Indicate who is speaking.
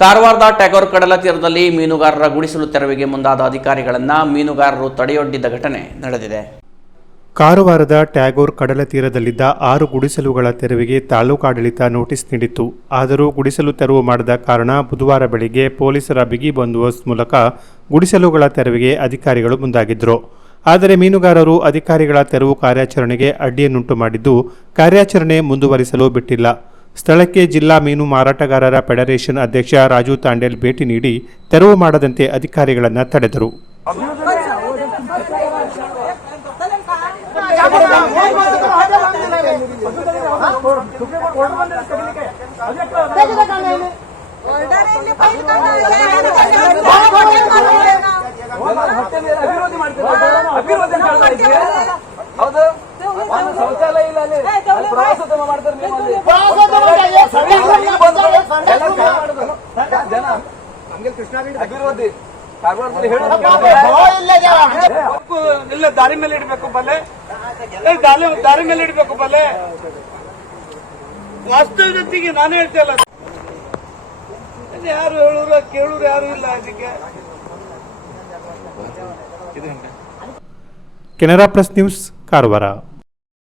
Speaker 1: ಕಾರವಾರದ ಟ್ಯಾಗೋರ್ ಕಡಲ ತೀರದಲ್ಲಿ ಮೀನುಗಾರರ ಗುಡಿಸಲು ತೆರವಿಗೆ ಮುಂದಾದ ಅಧಿಕಾರಿಗಳನ್ನ ಮೀನುಗಾರರು ತಡೆಯೊಡ್ಡಿದ್ದ ಘಟನೆ ನಡೆದಿದೆ.
Speaker 2: ಕಾರವಾರದ ಟ್ಯಾಗೋರ್ ಕಡಲ ತೀರದಲ್ಲಿದ್ದ ಆರು ಗುಡಿಸಲುಗಳ ತೆರವಿಗೆ ತಾಲೂಕಾಡಳಿತ ನೋಟಿಸ್ ನೀಡಿತ್ತು. ಆದರೂ ಗುಡಿಸಲು ತೆರವು ಮಾಡದ ಕಾರಣ ಬುಧವಾರ ಬೆಳಿಗ್ಗೆ ಪೊಲೀಸರ ಬಿಗಿ ಬಂದೋಬಸ್ತ್ ಮೂಲಕ ಗುಡಿಸಲುಗಳ ತೆರವಿಗೆ ಅಧಿಕಾರಿಗಳು ಮುಂದಾಗಿದ್ದರು ಆದರೆ ಮೀನುಗಾರರು ಅಧಿಕಾರಿಗಳ ತೆರವು ಕಾರ್ಯಾಚರಣೆಗೆ ಅಡ್ಡಿಯನ್ನುಂಟು ಮಾಡಿದ್ದು, ಕಾರ್ಯಾಚರಣೆ ಮುಂದುವರಿಸಲು ಬಿಟ್ಟಿಲ್ಲ. ಸ್ಥಳಕ್ಕೆ ಜಿಲ್ಲಾ ಮೀನು ಮಾರಾಟಗಾರರ ಫೆಡರೇಷನ್ ಅಧ್ಯಕ್ಷ ರಾಜು ತಾಂಡೇಲ್ ಭೇಟಿ ನೀಡಿ ತೆರವು ಮಾಡದಂತೆ ಅಧಿಕಾರಿಗಳನ್ನು ತಡೆದರು.
Speaker 3: ಹೌದು. ಅಭಿವೃದ್ಧಿ. ಹೇಳೋದು ಕೇಳಿದ್ರೆ
Speaker 4: ಹಕ್ಕು ಇಲ್ಲ ದಾರಿ ಮೇಲೆ ಇಡಬೇಕು ಬಲೆ ದಾರಿ ದಾರಿ ಮೇಲೆ ಇಡಬೇಕು ಬಲೆ ವಾಸ್ತವದೊತ್ತಿಗೆ ನಾನು ಹೇಳ್ತೇಲ್ಲ ಯಾರು ಹೇಳೋರು ಕೇಳೋರು ಯಾರು ಇಲ್ಲ ಅದಕ್ಕೆ
Speaker 2: ಕೆನರಾ ಪ್ಲಸ್ ನ್ಯೂಸ್ ಕಾರವಾರ.